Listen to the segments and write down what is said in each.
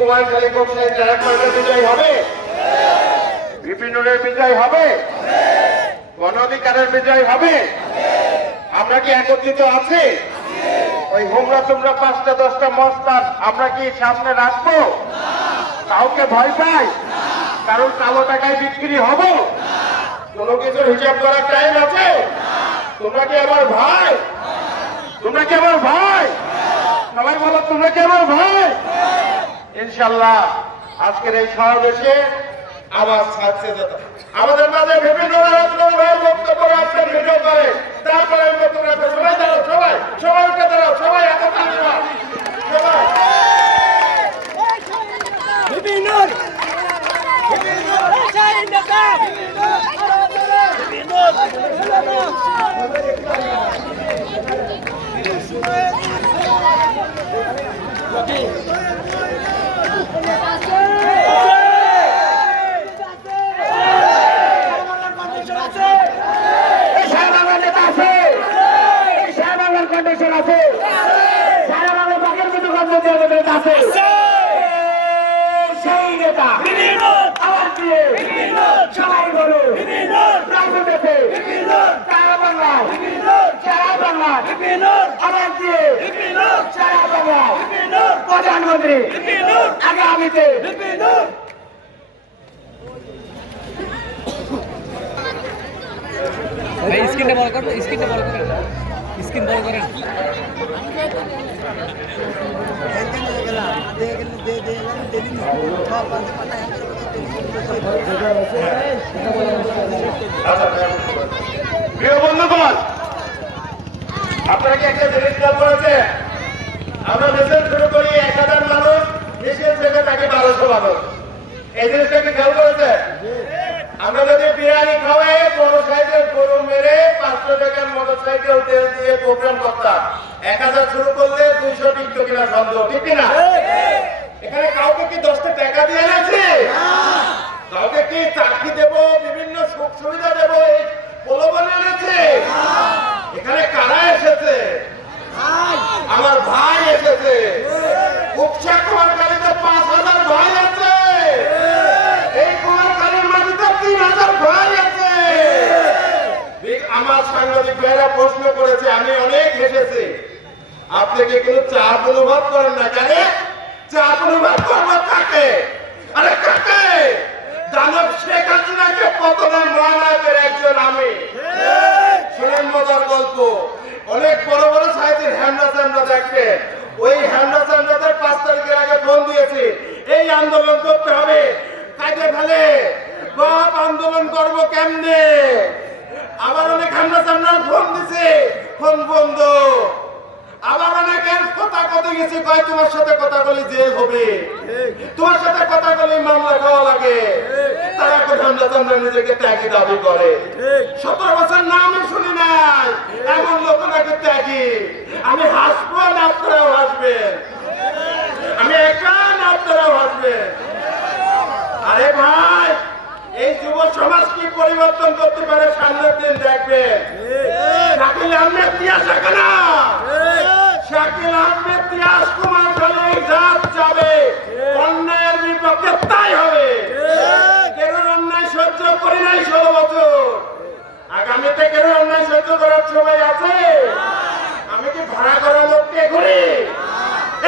Kumarkhali কোকসাই truck মার্কের বিজয় হবে, বিপিনের বিজয় হবে, গণ অধিকারের বিজয় হবে। আমরা কি একত্রিত আছি? ওই হোমরা তোমরা 5টা 10টা মস্তান আমরা কি সামনে রাখবো? কাউকে ভয় পাই? কারণ কালো টাকায় বিক্রি হবো? কোনো কিছুর হিসাব করার টাইম আছে? তোমরা কি আমার ভাই? তোমরা কি আমার ভাই? সবাই বলো, তোমরা কি আমার ভাই? ইনশাল্লাহ আজকের এই সমাবেশে আবার ছাড়ছে যেত আমাদের মাঝে বিভিন্ন বক্তব্য রাখছেন, ভিডিও করে, তারপরে বক্তব্য রাখবে। সবাই দাঁড়াও, সবাই সবাই উঠে দাঁড়াও, সবাই এত সবাই সবাই বলো সারা বাংলা আবার দিয়ে সারা বাংলা প্রধানমন্ত্রী আগামীতে স্ক্রিনটা বড় করেন, স্ক্রিনটা বড় করেন, স্ক্রিন বড় করেন। প্রিয় বন্ধুগণ, আপনারা কি একটা জিনিস খেয়াল করেছেন? আমরা দেশের শুরু করি 1000 মানুষ, দেশের থেকে থাকে 1200 মানুষ। এই জিনিসটা কি খেয়াল করেছেন? আমরা যদি বিরিয়ানি খাওয়াই বড় সাইজের গরু মেরে 500 টাকার মোটরসাইকেল তেল দিয়ে প্রোগ্রাম করতাম, 1000 শুরু করলে 200 টিকতো কিনা সন্দেহ, ঠিক কিনা? এখানে কাউকে কি 10টা টাকা দিয়ে এনেছে? কাউকে কি চাকরি দেব, বিভিন্ন সুখ সুবিধা দেব এই প্রলোভনে এনেছে? এখানে কারা এসেছে? আমার ভাই এসেছে। কুকসা কুমারখালীতে 5000 ভাই আছে, এই কুমারখালীর মাটিতে 3000 ভাই আছে। আমার সাংবাদিক ভাইরা প্রশ্ন করেছে, আমি অনেক হেসেছি। আপনি কি কোনো চাপ অনুভব করেন না? কেন চাপ অনুভব করবো কাকে? আরে কাকে? দানব শেখ হাসিনাকে পতনের মহানায়কের একজন আমি। শোনেন মজার গল্প, অনেক বড় বড় সাইজের হ্যান্ডাস আমরা দেখবেন, ওই হ্যান্ডাস আমরাদের 5 তারিখের আগে ফোন দিয়েছি, এই আন্দোলন করতে হবে। কাজে ফেলে বাপ আন্দোলন করবো কেমনে? আবার অনেক হ্যান্ডাস আমরা ফোন দিছে, ফোন বন্ধ। আবার অনেকের কথা কথা গেছে, কয় তোমার সাথে কথা বলি জেল হবে, তোমার সাথে কথা বলি মামলা খাওয়া লাগে। তারা এখন আমরা নিজেকে ত্যাগী দাবি করে। 17 বছর না আমি শুনি নাই এমন লোক নাকি ত্যাগী। আমি হাসবো না, আপনারাও হাসবেন। আমি একা না, আপনারাও হাসবেন। আরে ভাই, এই যুব সমাজ কি পরিবর্তন করতে পারে সামনের দিন দেখবেন। শাকিল আহমেদ তিয়াস না, শাকিল আহমেদ তিয়াস কুমারখালী জাত যাবে, অন্যায়ের বিপক্ষে তাই হবে। কেন অন্যায় সহ্য করি নাই 16 বছর, আগামীতে কেন অন্যায় সহ্য করার সময় আছে? আমি কি ভাড়া করা লোককে ঘুরি?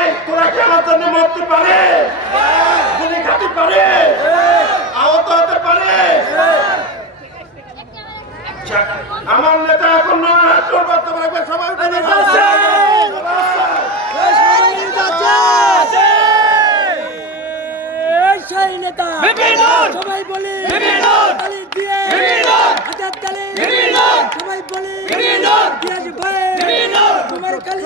এই তোরা কি আমার জন্য মরতে পারে, গুলি খাতে পারে, আহত হতে পারে? আমার নেতা এখন বক্তব্য রাখবে, সবাই সবাই বলে সবাই বলে কুমারখালী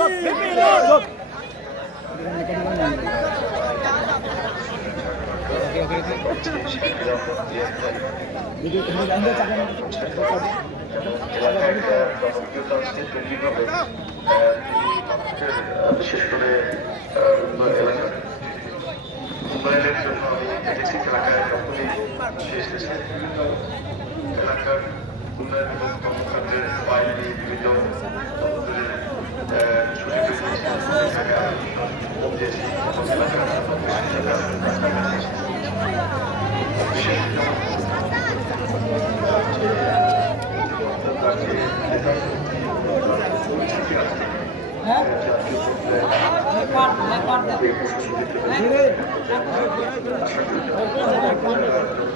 বিশেষ করে উন্নয়নের জন্য আমি দেখেছি এলাকায় যখনই এসেছে এলাকার উন্নয়ন এবং কর্মকাণ্ডের বাইরে বিভিন্ন দপ্তরের ছুটি পেয়েছি দিয়েছি এলাকার বিশেষ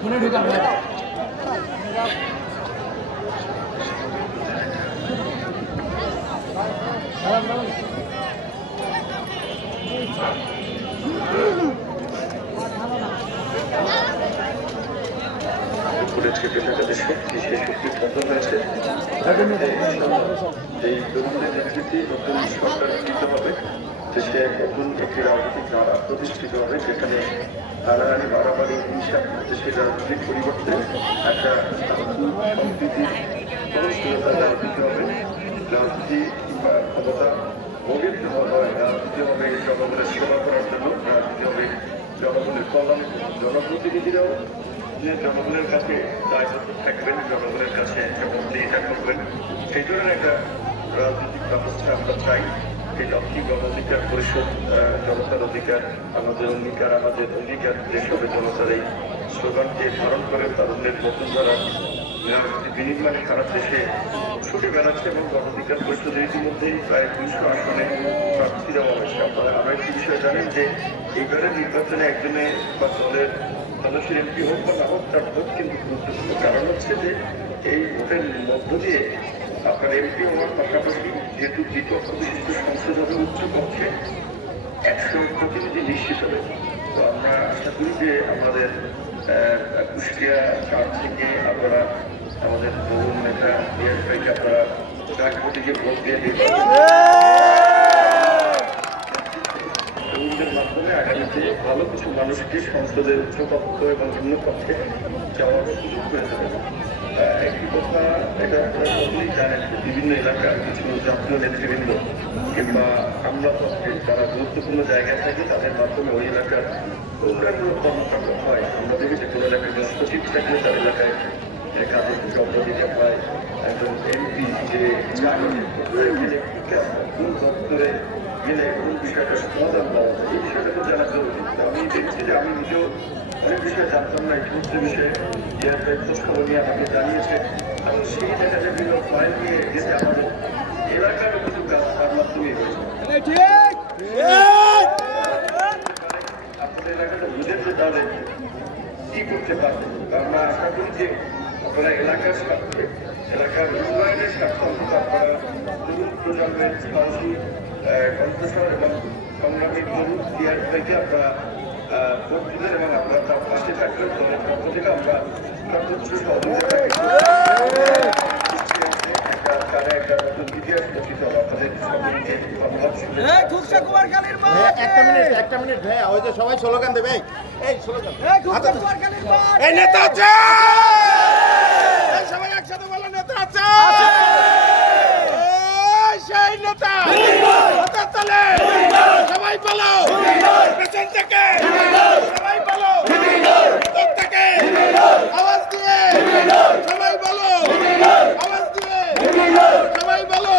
মনে ঢুকান করেছে বিভিন্ন দেশে সেই শক্তির পতন হয়েছে এই তরুণদের নেতৃত্বে নতুন সরকার গঠিত হবে দেশে নতুন একটি রাজনৈতিক ধারা প্রতিষ্ঠিত হবে যেখানে হানাহানি বাড়াবাড়ি হিংসা দেশের রাজনৈতিক পরিবর্তে একটা সম্প্রীতির সহনশীলতা রাজনীতি হবে রাজনীতি কিংবা ক্ষমতা ভোগের জন্য নয় রাজনীতি হবে জনগণের সেবা করার জন্য রাজনীতি হবে জনগণের কল্যাণের জন্য জনপ্রতিনিধিরাও যে জনগণের কাছে দায়বদ্ধ থাকবেন জনগণের কাছে জবাবদিহিতা করবেন সেই ধরনের একটা রাজনৈতিক ব্যবস্থা আমরা চাই এই লক্ষ্মী গণঅধিকার পরিষদ জনতার অধিকার আমাদের অঙ্গীকার যেসবে জনতার এই স্লোগানকে ধারণ করে তারুণ্যের নতুন ধারা রাজনীতি বিনির্মাণে সারা দেশে ছুটে বেড়াচ্ছে এবং গণঅধিকার পরিষদের ইতিমধ্যেই প্রায় 200 আসনে প্রার্থী দেওয়া হয়েছে আপনারা আরো একটি বিষয় জানেন যে এইবারের নির্বাচনে একজনে বা দলের মানুষের এমপি হোক বা না হোক তার ভোট কিন্তু গুরুত্বপূর্ণ কারণ হচ্ছে যে এই ভোটের মধ্য দিয়ে আপনার এমপি হওয়ার পাশাপাশি যেহেতু বিপক্ষ বিশিষ্ট সংসদ হবে উচ্চ পক্ষে 100 প্রতিনিধি নিশ্চিত হবে তো আমরা আশা করি যে আমাদের কুষ্টিয়া চার থেকে আপনারা আমাদের তরুণ নেতা ইয়াস ভাইকে আপনারা রাষ্ট্রপতিকে ভোট দিয়ে দিতে তরুণদের মাধ্যমে আগামীতে ভালো কিছু মানুষকে সংসদের উচ্চকক্ষ এবং নিম্নকক্ষে যাওয়ার সুযোগ করে দেবে একটি কথা এটা আপনারা সকলেই জানেন বিভিন্ন এলাকার কিছু জাতীয় নেতৃবৃন্দ কিংবা আমলাপক্ষে যারা গুরুত্বপূর্ণ জায়গায় থাকে তাদের মাধ্যমে ওই এলাকার উন্নয়নমূলক কর্মকাণ্ড হয় আমরা দেখি যে কোনো এলাকায় সচিব থাকলে তার এলাকায় কাজের অগ্রাধিকার পায় একজন এমপি যে কোন দপ্তরে গেলে কোন বিষয়টা সমাধান পাওয়া যায় এই বিষয়টা তো জানা জরুরি আমি দেখছি যে আমি নিজেও অনেক বিষয়ে জানতাম না এই সমস্ত বিষয়ে ইয়ার দায়িত্ব খবর নিয়ে আমাকে জানিয়েছে এবং সেই দেখা যায় বিভিন্ন ফাইল নিয়ে গেছে আমাদের এলাকার কিছু কাজ তার মাধ্যমেই হয়েছে আপনাদের এলাকাটা বুঝেছে তাহলে কি করতে পারবে আমরা আশা করি যে আপনারা এলাকার স্বার্থে এলাকার উন্নয়নের স্বার্থে অন্তত আপনারা তরুণ প্রজন্মের সাহসী কণ্ঠস্বর এবং সংগ্রামী তরুণ ইয়ার থেকে আপনারা ভোট দিলেন এবং আপনারা তার পাশে থাকলেন দলের পক্ষ থেকে আমরা সর্বোচ্চ সহযোগিতা একটা নতুন ইতিহাস রচিত আপনাদের সবাইকে ধন্যবাদ একটা মিনিট ভাইয়া ওই যে সবাই স্লোগান দেবে এই স্লোগান এই নেতা আছে সবাই একসাথে বলো নেতা আছে সেই নেতা হাতের তালে সবাই বলো পেছন থেকে সবাই বলো ভিতর থেকে আওয়াজ দিয়ে সবাই বলো আওয়াজ দিয়ে সবাই বলো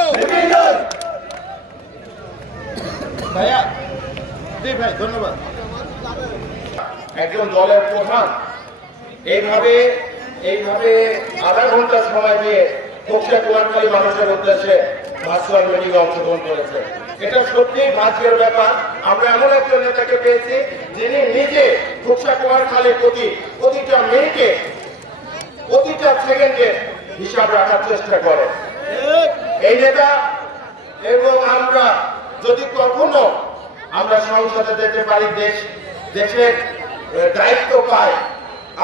ভাইয়া জি ভাই ধন্যবাদ একজন দলের প্রধান এইভাবে আধা ঘন্টা সময় দিয়ে কোকসা কুয়ারখালী মানুষের উদ্দেশ্যে ভার্চুয়াল মিটিংয়ে অংশগ্রহণ করেছে এটা সত্যি ভাগ্যের ব্যাপার আমরা এমন একজন নেতাকে পেয়েছি যিনি নিজে কোকসা কুয়ারখালীর প্রতিটা মিনিটে প্রতিটা সেকেন্ডে হিসাব রাখার চেষ্টা করে এই নেতা এবং আমরা যদি কখনো আমরা সংসদে যেতে পারি দেশের দায়িত্ব পাই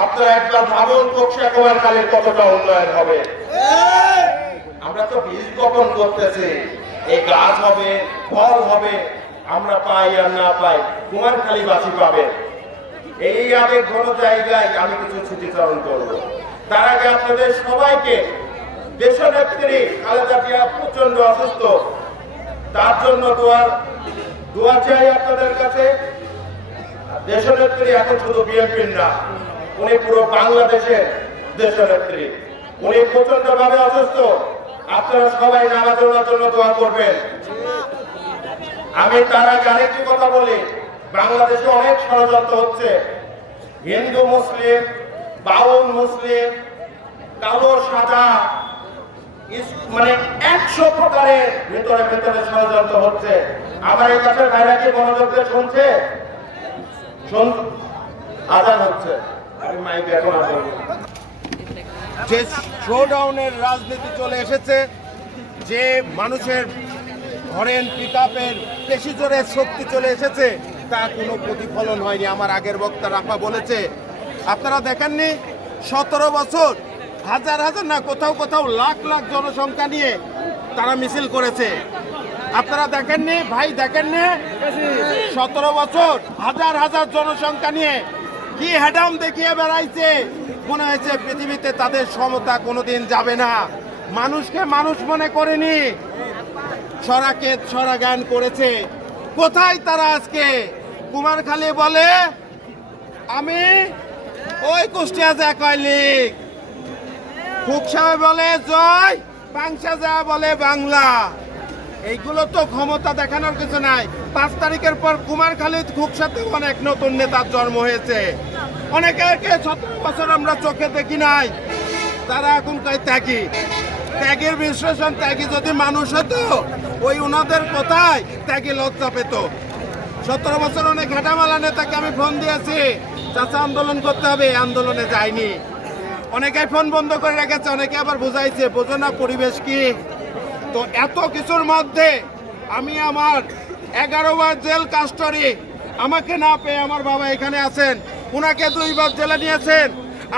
আপনারা একবার ভাবুন কোকসা কুয়ারখালীর কতটা উন্নয়ন হবে আমরা তো বীজ বপন করতেছি এই গাছ হবে ফল হবে আমরা পাই আর না পাই কুমারখালীবাসী পাবে এই আবেগ ঘন জায়গায় আমি কিছু স্মৃতিচারণ করব তার আগে আপনাদের সবাইকে দেশনেত্রী খালেদা জিয়া প্রচন্ড অসুস্থ তার জন্য দোয়া চাই আপনাদের কাছে দেশনেত্রী এখন শুধু বিএনপির না উনি পুরো বাংলাদেশের দেশনেত্রী উনি প্রচন্ড ভাবে অসুস্থ আপনারা সবাই নামাজের জন্য দোয়া করবেন আমি তার আগে আরেকটি কথা বলি, বাংলাদেশে অনেক ষড়যন্ত্র হচ্ছে। হিন্দু মুসলিম, বাউল মুসলিম, কালো সাদা, মানে 100 প্রকারের ভেতরে ভেতরে ষড়যন্ত্র হচ্ছে। আমার এই কাছের ভাইরা কি মনোযোগ দিয়ে শুনছে? আজান হচ্ছে, আমি মাইকে এখন বলবো। যে শোডাউনের রাজনীতি চলে এসেছে, যে মানুষের ধরেন পিকআপের বেশি জোরে শক্তি চলে এসেছে, তা কোনো প্রতিফলন হয়নি। আমার আগের বক্তা রাফা বলেছে, আপনারা দেখেননি 17 বছর হাজার হাজার না, কোথাও কোথাও লাখ লাখ জনসংখ্যা নিয়ে তারা মিছিল করেছে। আপনারা দেখেননি ভাই, দেখেননি 17 বছর হাজার হাজার জনসংখ্যা নিয়ে কি হ্যাডাম দেখিয়ে বেড়াইছে। মনে হয়েছে পৃথিবীতে তাদের সমতা কোনোদিন যাবে না। মানুষকে মানুষ মনে করেনি, ছড়াকে ছড়া গান করেছে। কোথায় তারা আজকে? কুমারখালী বলে আমি ওই কুষ্টিয়া যা কয়লিক, ফুকসায় বলে জয়, পাংশা যা বলে বাংলা। এইগুলো তো ক্ষমতা দেখানোর কিছু নাই। 5 তারিখের পর কুমারখালী খুকসাতে অনেক নতুন নেতার জন্ম হয়েছে। অনেকে 17 বছর আমরা চোখে দেখি নাই, তারা এখন কয় ত্যাগী। ত্যাগের বিশ্লেষণ, ত্যাগী যদি মানুষ হতো ওই ওনাদের কথায় ত্যাগী লজ্জা পেত। 17 বছর অনেক ঘাটামালা নেতাকে আমি ফোন দিয়েছি, চাচা আন্দোলন করতে হবে, আন্দোলনে যায়নি। অনেকে ফোন বন্ধ করে রেখেছে, অনেকে আবার বুঝাইছে, বোঝো না পরিবেশ কি। তো এত কিছুর মধ্যে আমি আমার 11 বার জেল কাস্টডি, আমাকে না পেয়ে আমার বাবা এখানে আছেন, ওনাকে 2 বার জেলে নিয়েছেন।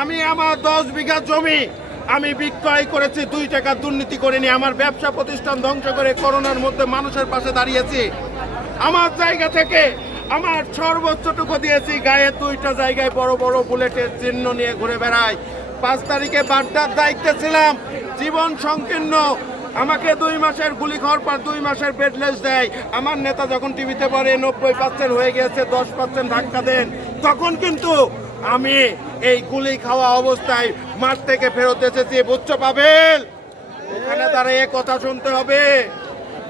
আমি আমার 10 বিঘা জমি আমি বিক্রয় করেছি, 2 টাকা দুর্নীতি করিনি। আমার ব্যবসা প্রতিষ্ঠান ধ্বংস করে করোনার মধ্যে মানুষের পাশে দাঁড়িয়েছি। আমার জায়গা থেকে আমার সর্বোচ্চটুকু দিয়েছি। গায়ে 2টা জায়গায় বড় বড় বুলেটের চিহ্ন নিয়ে ঘুরে বেড়াই। 5 তারিখে বাড্ডার দায়িত্বে ছিলাম, জীবন সংকীর্ণ। আমাকে 2 মাসের গুলি খাওয়ার পর 2 মাসের বেডলেস দেয়। আমার নেতা যখন টিভিতে বলে 90% হয়ে গেছে, 10% ধাক্কা দেন, তখন কিন্তু আমি এই গুলি খাওয়া অবস্থায় মাঠ থেকে ফেরত এসেছি। বুঝছো পাবেল? ওখানে দাঁড়িয়ে কথা শুনতে হবে,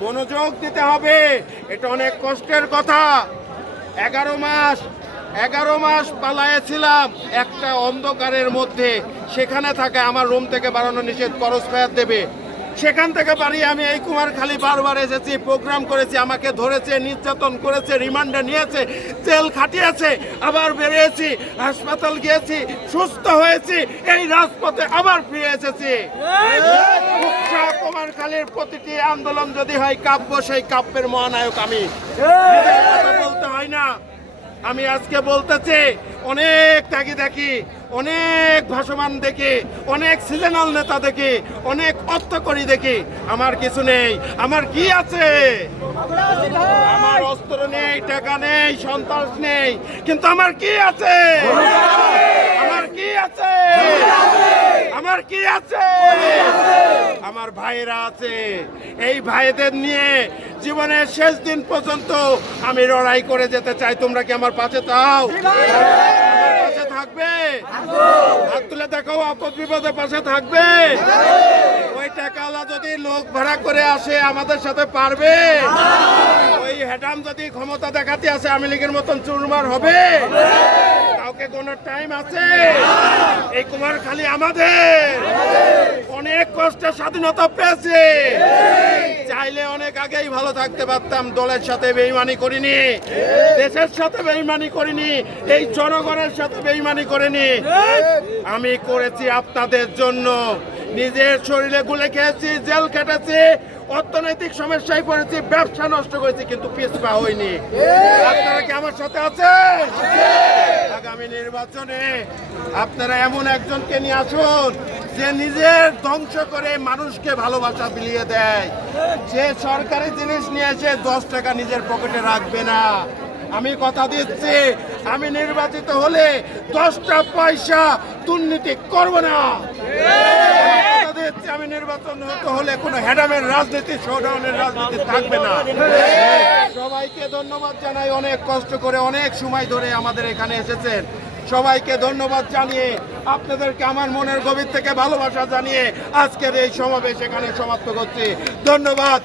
মনোযোগ দিতে হবে। এটা অনেক কষ্টের কথা। 11 মাস পালায়েছিলাম একটা অন্ধকারের মধ্যে। সেখানে থাকে, আমার রুম থেকে বাড়ানো নিষেধ, করস ফায়ার দেবে। সেখান থেকে বাড়ি আমি এই কুমারখালী বারবার এসেছি, প্রোগ্রাম করেছি। আমাকে ধরেছে, নির্যাতন করেছে, রিমান্ডে নিয়েছে, জেল খাটিয়েছে, আবার বেরিয়েছি, হাসপাতাল গিয়েছি, সুস্থ হয়েছি, এই রাজপথে আবার ফিরে এসেছি। কুমারখালীর প্রতিটি আন্দোলন যদি হয় কাব্য, সেই কাব্যের মহানায়ক আমি। নিজের কথা বলতে হয় না। আমি আজকে বলতেছি, অনেক ত্যাগী দেখি, অনেক ভাসমান দেখি, অনেক সিজনাল নেতা দেখি, অনেক অর্থকরী দেখি। আমার কিছু নেই। আমার কি আছে? আমার অস্ত্র নেই, টাকা নেই, সন্ত্রাস নেই, কিন্তু আমার কি আছে? আমার কি আছে? আমার কি আছে? আমার ভাইয়েরা আছে। এই ভাইদের নিয়ে জীবনের শেষ দিন পর্যন্ত আমি লড়াই করে যেতে চাই। তোমরা কি আমার পাশে চাও? আমার পাশে থাকবে? হাত তুলে দেখাও, আপদ বিপদে পাশে থাকবে? ওই টাকাওয়ালা যদি লোক ভাড়া করে আসে আমাদের সাথে পারবে? ওই হ্যাডাম যদি ক্ষমতা দেখাতে আসে আওয়ামী লীগের মতন চুরমার হবে? কাউকে কোনো টাইম আছে? এই কুমারখালী আমাদের। অনেক কষ্টে স্বাধীনতা পেয়েছে। চাইলে অনেক আগেই ভালো থাকতে পারতাম। দলের সাথে বেইমানি করিনি, দেশের সাথে বেইমানি করিনি, এই জনগণের সাথে বেইমানি করিনি। আমি করেছি আপনাদের জন্য। নিজের শরীরে গুলে খেয়েছি, জেল কেটেছি, অর্থনৈতিক সমস্যায় পড়েছি, ব্যবসা নষ্ট করেছি, কিন্তু পিছপা হইনি। আপনারা কি আমার সাথে আছেন? আগামী নির্বাচনে আপনারা এমন একজনকে নিয়ে আসুন যে নিজের ধ্বংস করে মানুষকে ভালোবাসা বিলিয়ে দেয়। যে সরকারি জিনিস নিয়ে এসে 10 টাকা নিজের পকেটে রাখবে না। আমি কথা দিচ্ছি, আমি নির্বাচিত হলে 10টা পয়সা দুর্নীতি করব না। আমি নির্বাচন হলে কোনো হ্যাডামের রাজনীতি, শোডাউনের রাজনীতি থাকবে না। সবাইকে ধন্যবাদ জানাই। অনেক কষ্ট করে, অনেক সময় ধরে আমাদের এখানে এসেছেন। সবাইকে ধন্যবাদ জানিয়ে আপনাদেরকে আমার মনের গভীর থেকে ভালোবাসা জানিয়ে আজকের এই সমাবেশ এখানে সমাপ্ত করছি। ধন্যবাদ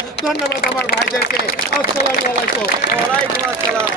আমার ভাইদেরকে। আসসালামু আলাইকুম। ওয়ালাইকুম আসসালাম।